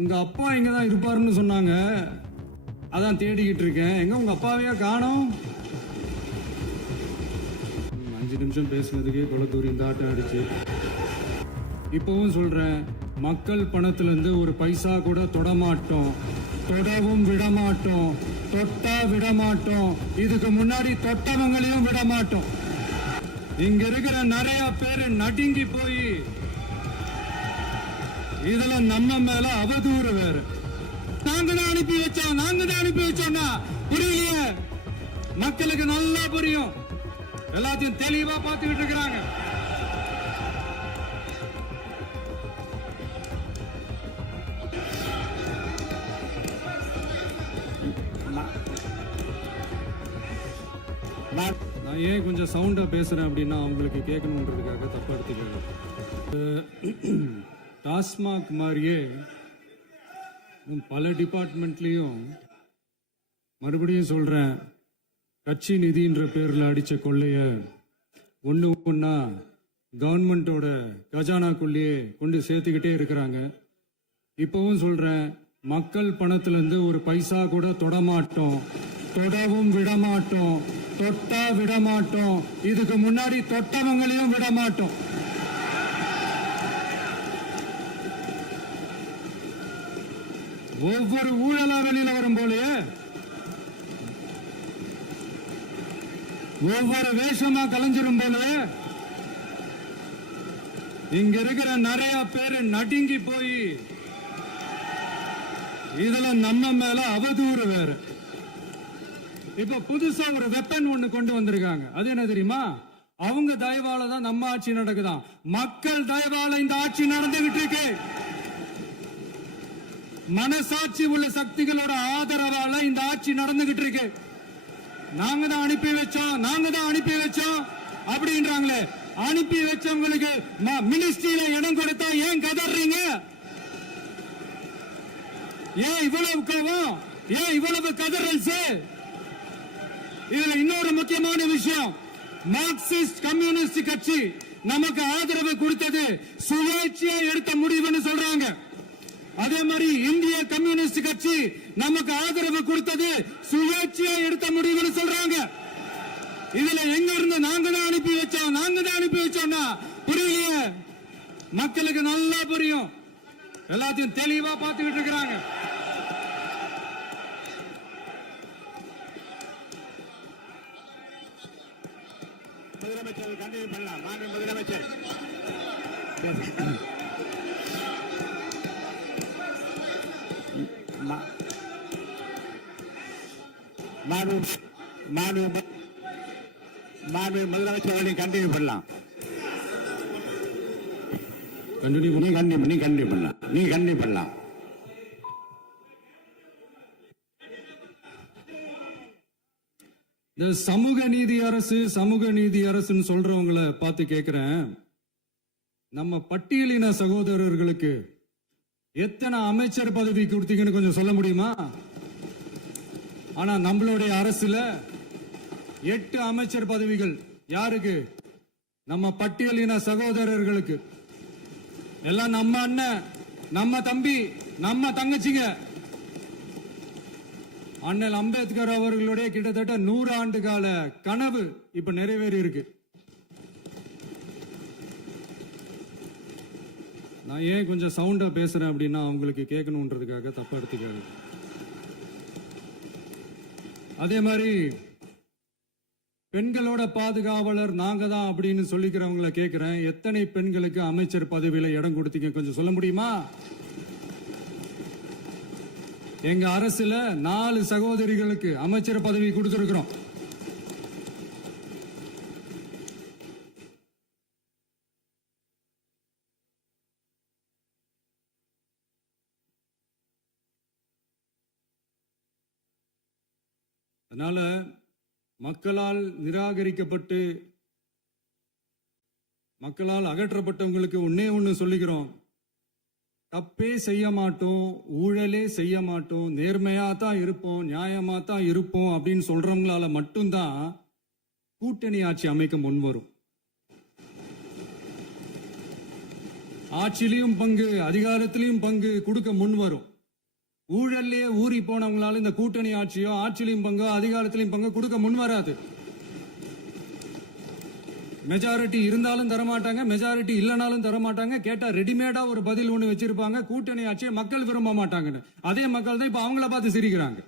உங்க அப்பா இங்கதான் இருப்பாருன்னு சொன்னாங்க, அதான் தேடிக்கிட்டு இருக்கேன். எங்க உங்க அப்பாவையா காணோம்? 5 நிமிஷம் பேசுனதுக்கே கொளத்தூரி இந்த ஆட்டம் அடிச்சு. இப்பவும் சொல்றேன், மக்கள் பணத்துல இருந்து ஒரு பைசா கூட தொடமாட்டோம், தொடவும் விடமாட்டோம், தொட்டா விடமாட்டோம், இதுக்கு முன்னாடி தொட்டவங்களையும் விடமாட்டோம். இங்க இருக்கிற நிறைய பேரு நடுங்கி போய் இதுல நம்ம மேல அவதூறு வேற. நாங்க தான் அனுப்பி வச்சோம்னா புரியலையே. மக்களுக்கு நல்லா புரியும், எல்லாத்தையும் தெளிவா பார்த்துக்கிட்டு இருக்கிறாங்க. நான் ஏன் கொஞ்சம் சவுண்டா பேசுறேன் அப்படின்னா அவங்களுக்கு கேட்கணுன்றதுக்காக தப்பா எடுத்துக்காங்க. டாஸ்மாக் மாதிரியே பல டிபார்ட்மெண்ட்லயும் மறுபடியும் சொல்றேன், கட்சி நிதின்ற பேர்ல அடிச்ச கொள்ளைய ஒன்னா கவர்மெண்டோட கஜானாக்குள்ளேயே கொண்டு சேர்த்துக்கிட்டே இருக்கிறாங்க. இப்பவும் சொல்றேன், மக்கள் பணத்துல இருந்து ஒரு பைசா கூட தொடமாட்டோம், தொடவும் விடமாட்டோம், தொட்டா விடமாட்டோம், இதுக்கு முன்னாடி தொட்டவங்களையும் விடமாட்டோம். ஒவ்வொரு ஊழலா வெளியில வரும் போலே, ஒவ்வொரு வேஷமா கலைஞ்சிரும் போல இங்க இருக்கிற நிறைய பேரு நடுங்கி போய் இதுல நம்ம மேல அவதூறு வேற. இப்ப புதுசா ஒரு வெப்பன் ஒண்ணு கொண்டு வந்திருக்காங்க. அது என்ன தெரியுமா? அவங்க தயவால தான் நம்ம ஆட்சி நடக்குதான். மக்கள் தயவால இந்த ஆட்சி நடந்துகிட்டு இருக்கு. மனசாட்சி உள்ள சக்திகளோட ஆதரவால இந்த ஆட்சி நடந்துகிட்டு இருக்கு. நாங்க தான் அனுப்பி வச்சோம் அப்படின்றாங்களே. அனுப்பி வச்சவங்களுக்கு மினிஸ்ட்ரியில இடம் கொடுத்தா ஏன் கதறீங்க? ஏன் இவ்வளவு கோவம்? ஏன் இவ்வளவு கதறல்? இதுல இன்னொரு முக்கியமான விஷயம், மார்க்சிஸ்ட் கம்யூனிஸ்ட் கட்சி நமக்கு ஆதரவு கொடுத்தது சுயேட்சையா எடுத்த முடிவுன்னு சொல்றாங்க. அதே மாதிரி இந்திய கம்யூனிஸ்ட் கட்சி நமக்கு ஆதரவு கொடுத்தது சுயேட்சையா எடுத்த முடிவுன்னு சொல்றாங்க. இதுல எங்க இருந்து நாங்க தான் அனுப்பி வச்சோம்னா புரியலையே. மக்களுக்கு நல்லா புரியும், எல்லாத்தையும் தெளிவா பார்த்துக்கிட்டு இருக்கிறாங்க. முதலமைச்சர் கண்டிப்பா பண்ணலாம். மாண்பு முதலமைச்சர் முதலமைச்சர் கண்டினியூ பண்ணலாம். நீ கண்டினியூ பண்ணலாம். இந்த சமூக நீதி அரசுன்னு சொல்றவங்களை பார்த்து கேட்கிறேன், நம்ம பட்டியலின சகோதரர்களுக்கு எத்தனை அமைச்சர் பதவி கொடுத்தீங்கன்னு கொஞ்சம் சொல்ல முடியுமா? ஆனா நம்மளுடைய அரசுல 8 அமைச்சர் பதவிகள் யாருக்கு? நம்ம பட்டியலின சகோதரர்களுக்கு. எல்லாம் நம்ம அண்ணன், நம்ம தம்பி, நம்ம தங்கச்சிங்க. அண்ணல் அம்பேத்கர் அவர்களுடைய கிட்டத்தட்ட 100 ஆண்டு கால கனவு இப்ப நிறைவேறி இருக்கு. நான் ஏன் கொஞ்சம் சவுண்டா பேசுறேன் அப்படின்னா அவங்களுக்கு கேட்கணுன்றதுக்காக தப்பா எடுத்துக்காது. அதே மாதிரி பெண்களோட பாதுகாவலர் நாங்க தான் அப்படின்னு சொல்லிக்கிறவங்களை கேட்கிறேன், எத்தனை பெண்களுக்கு அமைச்சர் பதவியில இடம் கொடுத்தீங்க கொஞ்சம் சொல்ல முடியுமா? எங்க அரசுல 4 சகோதரிகளுக்கு அமைச்சர் பதவி கொடுத்திருக்கிறோம். அதனால மக்களால் நிராகரிக்கப்பட்டு மக்களால் அகற்றப்பட்டவங்களுக்கு ஒண்ணு சொல்லிக்கிறோம், தப்பே செய்ய மாட்டோம், ஊழலே செய்ய மாட்டோம், நேர்மையா தான் இருப்போம், நியாயமா தான் இருப்போம் அப்படின்னு சொல்றவங்களால மட்டும்தான் கூட்டணி ஆட்சி அமைக்க முன்வரும். ஆட்சியிலையும் பங்கு, அதிகாரத்திலையும் பங்கு கொடுக்க முன் வரும். ஊழல்லையே ஊறி போனவங்களால இந்த கூட்டணி ஆட்சியோ ஆட்சியிலையும் பங்கோ அதிகாரத்திலையும் பங்கு கொடுக்க முன் வராது. மெஜாரிட்டி இருந்தாலும் தரமாட்டாங்க, மெஜாரிட்டி இல்லைனாலும் தரமாட்டாங்க. கேட்டா ரெடிமேடா ஒரு பதில் ஒண்ணு வச்சிருப்பாங்க, கூட்டணி ஆட்சியை மக்கள் விரும்ப மாட்டாங்கன்னு. அதே மக்கள் தான் இப்ப அவங்கள பார்த்து சிரிக்கிறாங்க.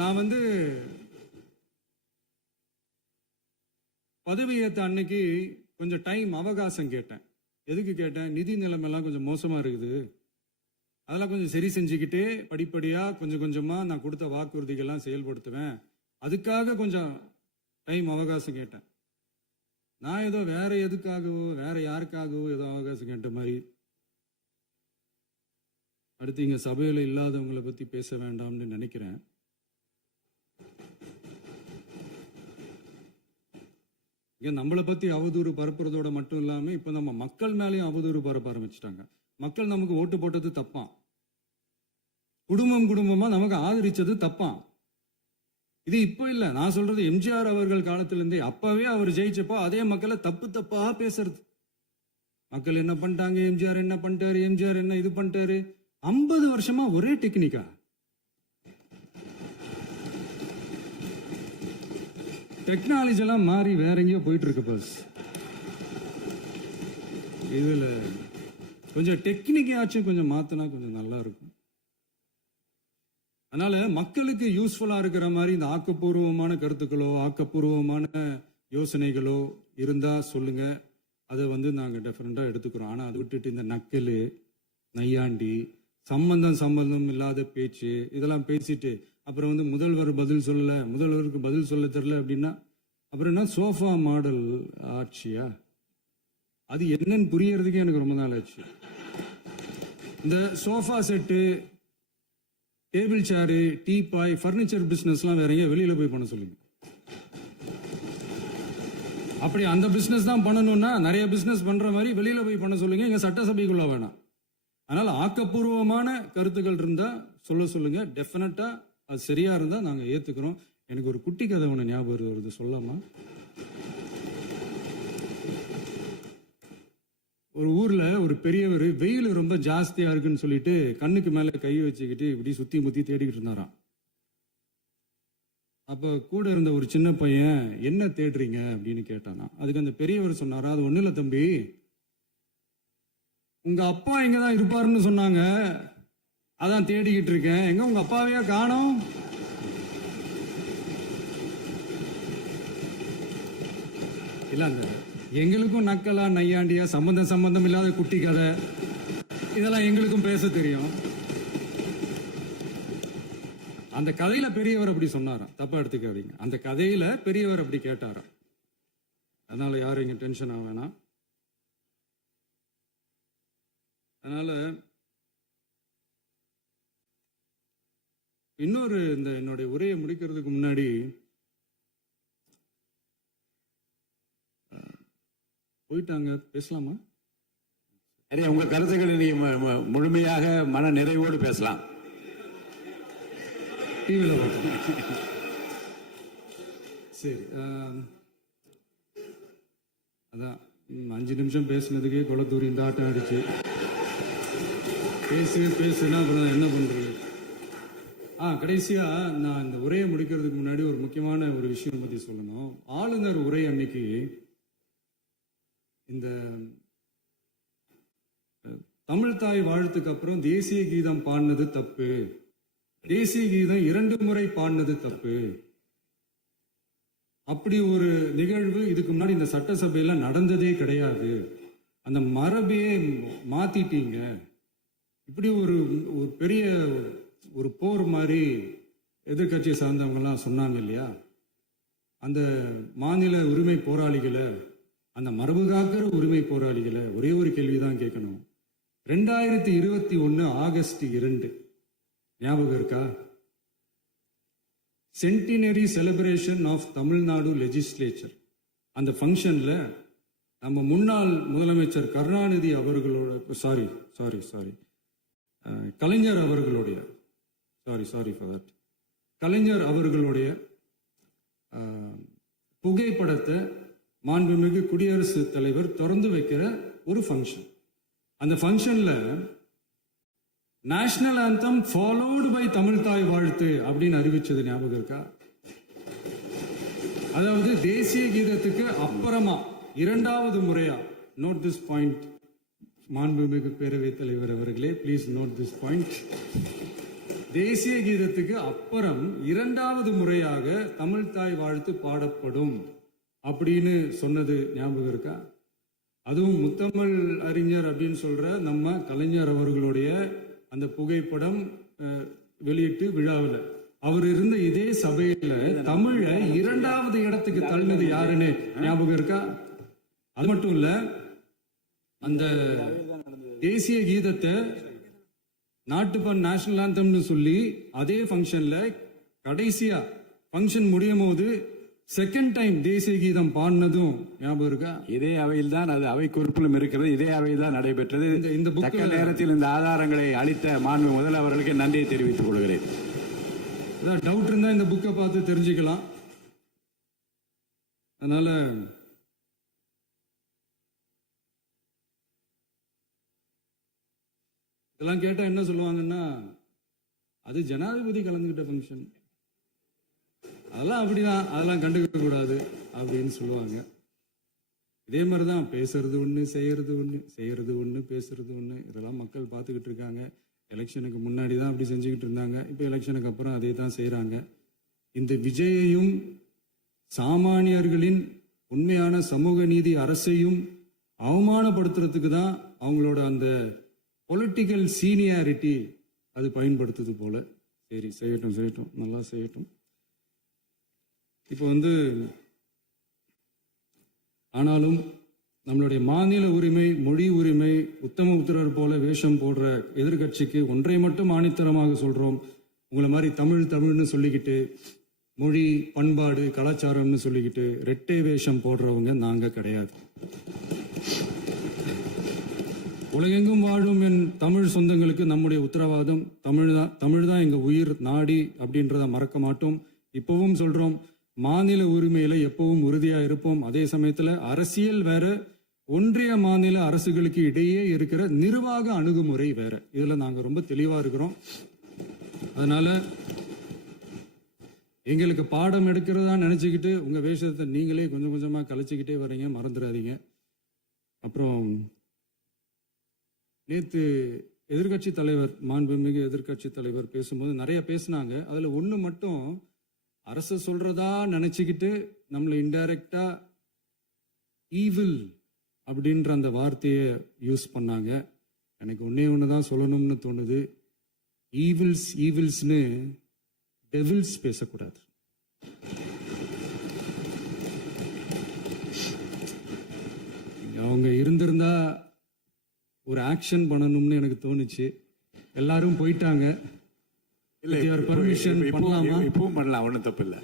நான் பதவி ஏத்த அன்னைக்கு கொஞ்சம் டைம் அவகாசம் கேட்டேன். எதுக்கு கேட்டேன்? நிதி நிலைமைலாம் கொஞ்சம் மோசமா இருக்குது, அதெல்லாம் கொஞ்சம் சரி செஞ்சுக்கிட்டு படிப்படியா கொஞ்சம் கொஞ்சமா நான் கொடுத்த வாக்குறுதிகள்லாம் செயல்படுத்துவேன், அதுக்காக கொஞ்சம் டைம் அவகாசம் கேட்டேன். நான் ஏதோ வேற எதுக்காகவோ வேற யாருக்காகவோ ஏதோ அவகாசம் கேட்ட மாதிரி. அடுத்து இங்க சபையில இல்லாதவங்களை பத்தி பேச வேண்டாம்னு நினைக்கிறேன். இங்க நம்மளை பத்தி அவதூறு பரப்புறதோட மட்டும் இல்லாம இப்ப நம்ம மக்கள் மேலேயும் அவதூறு பரப்ப ஆரம்பிச்சுட்டாங்க. மக்கள் நமக்கு ஓட்டு போட்டது தப்பான், குடும்பம் குடும்பமா நமக்கு ஆதரிச்சது தப்பான். இது இப்போ இல்ல, நான் சொல்றது எம்ஜிஆர் அவர்கள் காலத்திலிருந்தே. அப்பவே அவர் ஜெயிச்சப்போ அதே மக்களை தப்பு தப்பா பேசுறது. மக்கள் என்ன பண்ணிட்டாங்க, எம்ஜிஆர் என்ன பண்ணிட்டாரு, எம்ஜிஆர் என்ன இது பண்ணிட்டாரு. 50 வருஷமா ஒரே டெக்னிக்கா. டெக்னாலஜி எல்லாம் மாறி வேற எங்கேயோ போயிட்டு இருக்கு. பஸ் இதுல கொஞ்சம் டெக்னிக்காச்சும் கொஞ்சம் மாத்தினா கொஞ்சம் நல்லா இருக்கும். அதனால மக்களுக்கு யூஸ்ஃபுல்லா இருக்கிற மாதிரி இந்த ஆக்கப்பூர்வமான கருத்துக்களோ ஆக்கப்பூர்வமான யோசனைகளோ இருந்தா சொல்லுங்க, அதை நாங்க டெஃபரெண்டா எடுத்துக்கிறோம். ஆனா அதை விட்டுட்டு இந்த நக்கல் நையாண்டி சம்பந்தம் இல்லாத பேச்சு இதெல்லாம் பேசிட்டு அப்புறம் முதல்வர் பதில் சொல்லல, முதல்வருக்கு பதில் சொல்ல தெரியல அப்படின்னா அப்புறம் என்ன சோஃபா மாடல் ஆட்சியா? அது என்னன்னு புரியறதுக்கே எனக்கு ரொம்ப நாள் ஆச்சு. இந்த sofa set, table chair, teapoy, furniture பிசினஸ்லாம் வேற எங்கேயும் வெளியில போய் பண்ண சொல்லுங்க. அப்படி அந்த பிசினஸ் தான் பண்ணணும்னா நிறைய பிசினஸ் பண்ற மாதிரி வெளியில போய் பண்ண சொல்லுங்க, இங்க சட்டசபைக்குள்ள வேணாம். அதனால ஆக்கப்பூர்வமான கருத்துக்கள் இருந்தா சொல்லுங்க, டெஃபினட்டா அது சரியா இருந்தா நாங்க ஏத்துக்கிறோம். எனக்கு ஒரு குட்டி கதை ஒண்ணு ஞாபகம் வருது, சொல்லாமா? ஒரு ஊர்ல ஒரு பெரியவர் வெயில் ரொம்ப ஜாஸ்தியா இருக்குன்னு சொல்லிட்டு கண்ணுக்கு மேல கை வச்சுக்கிட்டு இப்படி சுத்தி முத்தி தேடிக்கிட்டு இருந்தாராம். அப்ப கூட இருந்த ஒரு சின்ன பையன் என்ன தேடுறீங்க அப்படின்னு கேட்டானா. அதுக்கு அந்த பெரியவர் சொன்னாரா, அது ஒண்ணு இல்ல தம்பி, உங்க அப்பா இங்கதான் இருப்பாருன்னு சொன்னாங்க, அதான் தேடிக்கிட்டு இருக்கேன். எங்க உங்க அப்பாவையா காணோம்? இல்ல அந்த எங்களுக்கும் நக்கலா நையாண்டியா சம்பந்தம் இல்லாத குட்டி கதை இதெல்லாம் எங்களுக்கும் பேச தெரியும். அந்த கதையில பெரியவர் அப்படி சொன்னாராம், தப்பா எடுத்துக்காதீங்க. அந்த கதையில பெரியவர் அப்படி கேட்டாராம். அதனால யாரும் இங்க டென்ஷன் ஆக வேணாம். அதனால இன்னொரு இந்த என்னுடைய உரையை முடிக்கிறதுக்கு முன்னாடி போயிட்டாங்க, பேசலாமா? சரி, உங்க கருத்துக்களை நீங்க முழுமையாக மன நிறைவோடு பேசலாம். டிவியில் சரி, அதான் 5 நிமிஷம் பேசினதுக்கே கொளத்தூரி இந்த ஆட்டம் அடிச்சு பேசுனா அப்புறம் என்ன பண்றது? கடைசியா நான் இந்த உரையை முடிக்கிறதுக்கு முன்னாடி ஒரு முக்கியமான ஒரு விஷயம் பத்தி சொல்லணும். ஆளுநர் உரை அன்னைக்கு இந்த தமிழ் தாய் வாழ்த்துக்கு அப்புறம் தேசிய கீதம் பாடினது தப்பு, தேசிய கீதம் 2 முறை பாடினது தப்பு, அப்படி ஒரு நிகழ்வு இதுக்கு முன்னாடி இந்த சட்டசபையில நடந்ததே கிடையாது, அந்த மரபையே மாத்திட்டீங்க, இப்படி ஒரு பெரிய ஒரு போர் மாதிரி எதிர்கட்சியை சார்ந்தவங்கலாம் சொன்னாங்க இல்லையா? அந்த மாநில உரிமை போராளிகளை, அந்த மரபு காக்கிற உரிமை போராளிகளை ஒரே ஒரு கேள்விதான் கேட்கணும். 2021 ஆகஸ்ட் 2 ஞாபகம் இருக்கா? Centenary celebration of Tamil Nadu legislature. அந்த ஃபங்க்ஷன்ல நம்ம முன்னாள் முதலமைச்சர் கருணாநிதி அவர்களோட கலைஞர் அவர்களுடைய கலைஞர் அவர்களுடைய புகைப்படத்தை மாண்புமிகு குடியரசுத் தலைவர் திறந்து வைக்கிற ஒரு ஃபங்க்ஷன். அந்த ஃபங்க்ஷன்ல national anthem followed by Tamil Thai Vazhthu அப்படின்னு அறிவிச்சது ஞாபகம் இருக்கா? அதாவது தேசிய கீதத்துக்கு அப்புறமா இரண்டாவது முறையா, நோட் திஸ் பாயிண்ட் மாண்புமிகு பேரவைத் தலைவர் அவர்களே, ப்ளீஸ் நோட் திஸ் பாயிண்ட். தேசிய கீதத்துக்கு அப்புறம் இரண்டாவது முறையாக தமிழ் தாய் வாழ்த்து பாடப்படும் அப்படின்னு சொன்னது ஞாபகம் இருக்கா? அதுவும் முத்தமிழ் அறிஞர் அப்படின்னு சொல்ற நம்ம கலைஞர் அவர்களுடைய அந்த புகைப்படம் வெளியிட்டு விழாவில் அவர் இருந்த இதே சபையில தமிழ இரண்டாவது இடத்துக்கு தள்ளினது யாருன்னு ஞாபகம் இருக்கா? அது மட்டும் இல்ல, அந்த தேசிய கீதத்தை நாட்டுப்பண் நேஷனல் ஆந்தம்னு சொல்லி அதே ஃபங்க்ஷன்ல கடைசியா ஃபங்க்ஷன் முடியும் போது செகண்ட் டைம் தேசிய கீதம் பாடினதும் ஞாபகம் இருக்கா? இதே அவையில் தான், அது அவை குறிப்பிலும் இருக்கிறது, இதே அவையில் தான் நடைபெற்றது. இந்த தக்க நேரத்தில் இந்த ஆதாரங்களை அளித்த மாண்பு முதல் அவர்களுக்கு நன்றியை தெரிவித்துக் கொள்கிறேன். ஏதாவது டவுட் இருந்தா இந்த புக்கை பார்த்து தெரிஞ்சுக்கலாம். அதனால இதெல்லாம் கேட்டா என்ன சொல்லுவாங்கன்னா, அது ஜனாதிபதி கலந்துகிட்ட ஃபங்க்ஷன், அதெல்லாம் அப்படிதான், அதெல்லாம் கண்டுக்க கூடாது அப்படின்னு சொல்லுவாங்க. இதே மாதிரிதான் பேசுறது ஒண்ணு, செய்யறது ஒண்ணு, செய்யறது ஒண்ணு, பேசுறது ஒண்ணு. இதெல்லாம் மக்கள் பார்த்துக்கிட்டு இருக்காங்க. எலெக்ஷனுக்கு முன்னாடி தான் அப்படி செஞ்சுக்கிட்டு இருந்தாங்க. இப்போ எலெக்ஷனுக்கு அப்புறம் அதே தான் செய்யறாங்க. இந்த விஜயையும் சாமானியர்களின் உண்மையான சமூக நீதி அரசையும் அவமானப்படுத்துறதுக்கு தான் அவங்களோட அந்த பொலிட்டிக்கல் சீனியாரிட்டி அது பயன்படுத்துது போல. சரி, செய்யட்டும் செய்யட்டும், நல்லா செய்யட்டும். இப்போ ஆனாலும் நம்மளுடைய மாநில உரிமை, மொழி உரிமை, உத்தம உத்தரர் போல வேஷம் போடுற எதிர்கட்சிக்கு ஒன்றை மட்டும் ஆணித்தரமாக சொல்றோம். உங்களை மாதிரி தமிழ் தமிழ்னு சொல்லிக்கிட்டு, மொழி, பண்பாடு, கலாச்சாரம்னு சொல்லிக்கிட்டு ரெட்டை வேஷம் போடுறவங்க நாங்க கிடையாது. உலகெங்கும் வாழும் என் தமிழ் சொந்தங்களுக்கு நம்முடைய உத்தரவாதம் தமிழ் தான் எங்க உயிர் நாடி அப்படின்றத மறக்க மாட்டோம். இப்பவும் சொல்றோம், மாநில உரிமையில எப்பவும் உறுதியா இருப்போம். அதே சமயத்துல அரசியல் வேற, ஒன்றிய மாநில அரசுகளுக்கு இடையே இருக்கிற நிர்வாக அணுகுமுறை வேற. இதுல நாங்க ரொம்ப தெளிவா இருக்கிறோம். அதனால எங்களுக்கு பாடம் எடுக்கிறதா நினைச்சுக்கிட்டு உங்க வேஷத்தை நீங்களே கொஞ்சம் கொஞ்சமா கலைச்சிக்கிட்டே வர்றீங்க, மறந்துடாதீங்க. அப்புறம் நேத்து எதிர்கட்சி தலைவர், மாண்புமிகு எதிர்கட்சி தலைவர் பேசும்போது நிறைய பேசினாங்க. அதுல ஒண்ணு மட்டும், அரசு சொல்றதா நினைச்சுக்கிட்டு நம்மளை இன்டைரக்டா ஈவில் அப்படின்ற அந்த வார்த்தையை யூஸ் பண்ணாங்க. எனக்கு ஒண்ணுதான் சொல்லணும்னு தோணுது. ஈவில்ஸ்னு டெவில்ஸ் பேசக்கூடாது. அவங்க இருந்திருந்தா ஒரு ஆக்ஷன் பண்ணணும்னு எனக்கு தோணுச்சு. எல்லாரும் போயிட்டாங்க. பர்மிஷன் பண்ணலாமா? இப்பவும் பண்ணலாம், ஒன்றும் தப்பு இல்லை.